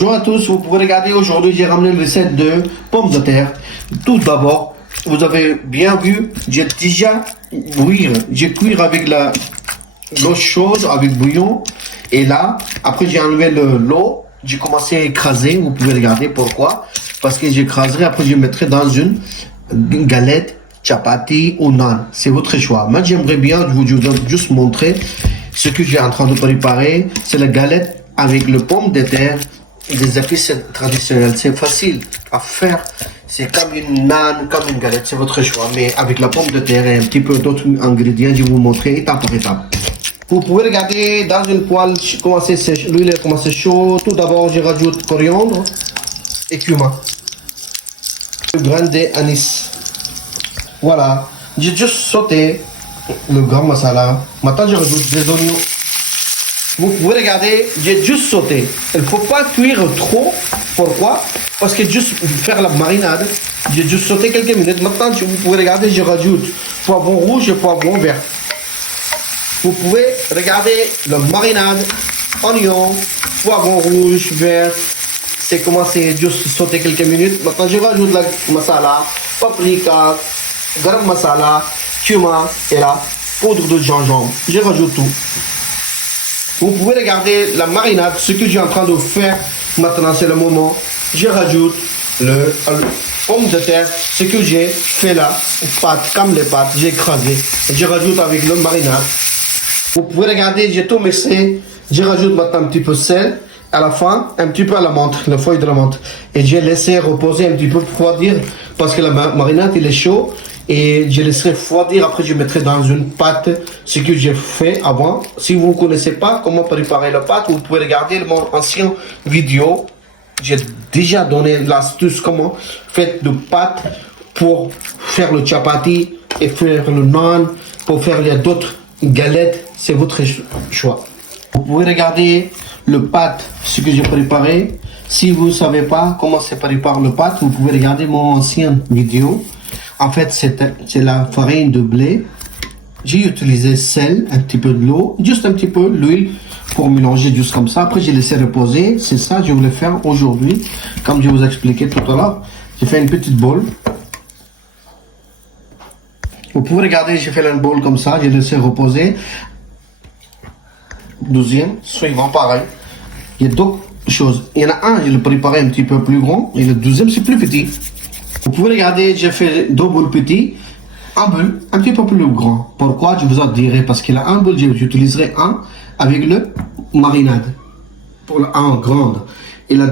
Bonjour à tous, vous pouvez regarder aujourd'hui, j'ai ramené une recette de pommes de terre. Tout d'abord, vous avez bien vu, j'ai déjà cuire avec l'eau chaude, avec bouillon. Et là, après j'ai enlevé l'eau, j'ai commencé à écraser, vous pouvez regarder pourquoi. Parce que j'écraserai, après je mettrai dans une galette, chapati ou naan. C'est votre choix. Moi j'aimerais bien vous juste montrer ce que j'ai en train de préparer. C'est la galette avec le pomme de terre. Des épices traditionnelles, c'est facile à faire. C'est comme une naan, comme une galette, c'est votre choix. Mais avec la pomme de terre et un petit peu d'autres ingrédients, je vais vous montrer étape par étape. Vous pouvez regarder dans une poêle comment c'est sèche. L'huile est commencé chaud. Tout d'abord, je rajoute coriandre et cumin. Le grain d'anis. Voilà. J'ai juste sauté le garam masala. Maintenant, je rajoute des oignons. Vous pouvez regarder, j'ai juste sauté. Il ne faut pas cuire trop. Pourquoi? Parce que juste faire la marinade, j'ai juste sauté quelques minutes. Maintenant, vous pouvez regarder, je rajoute poivron rouge et poivron vert. Vous pouvez regarder la marinade, oignon, poivron rouge, vert. C'est commencé juste sauter quelques minutes. Maintenant, je rajoute la masala, paprika, garam masala, cumin et la poudre de gingembre. Je rajoute tout. Vous pouvez regarder la marinade, ce que j'ai en train de faire maintenant, c'est le moment. Je rajoute le pomme de terre, ce que j'ai fait là, pâte, comme les pâtes, j'ai écrasé. Je rajoute avec le marinade. Vous pouvez regarder, j'ai tout mixé. Je rajoute maintenant un petit peu de sel. À la fin, un petit peu à la menthe, la feuille de la menthe. Et j'ai laissé reposer un petit peu pour refroidir parce que la marinade, il est chaud. Et je laisserai refroidir. Après, je mettrai dans une pâte ce que j'ai fait avant. Si vous ne connaissez pas comment préparer la pâte, vous pouvez regarder mon ancien vidéo. J'ai déjà donné l'astuce comment faire de pâte pour faire le chapati et faire le naan, pour faire les d'autres galettes. C'est votre choix. Vous pouvez regarder le pâte, ce que j'ai préparé. Si vous ne savez pas comment se prépare le pâte, vous pouvez regarder mon ancien vidéo. En fait, c'est la farine de blé. J'ai utilisé sel, un petit peu de l'eau, juste un petit peu l'huile pour mélanger juste comme ça. Après, j'ai laissé reposer. C'est ça que je voulais faire aujourd'hui. Comme je vous ai expliqué tout à l'heure, j'ai fait une petite boule. Vous pouvez regarder, j'ai fait une boule comme ça. J'ai laissé reposer. Deuxième, suivant, pareil. Il y a d'autres choses. Il y en a un, je l'ai préparé un petit peu plus grand. Et le deuxième, c'est plus petit. Vous pouvez regarder, j'ai fait deux boules petits, un boule un petit peu plus grand. Pourquoi? Je vous en dirai, parce qu'il y a un boule, j'utiliserai un avec le marinade, pour un grand. Et la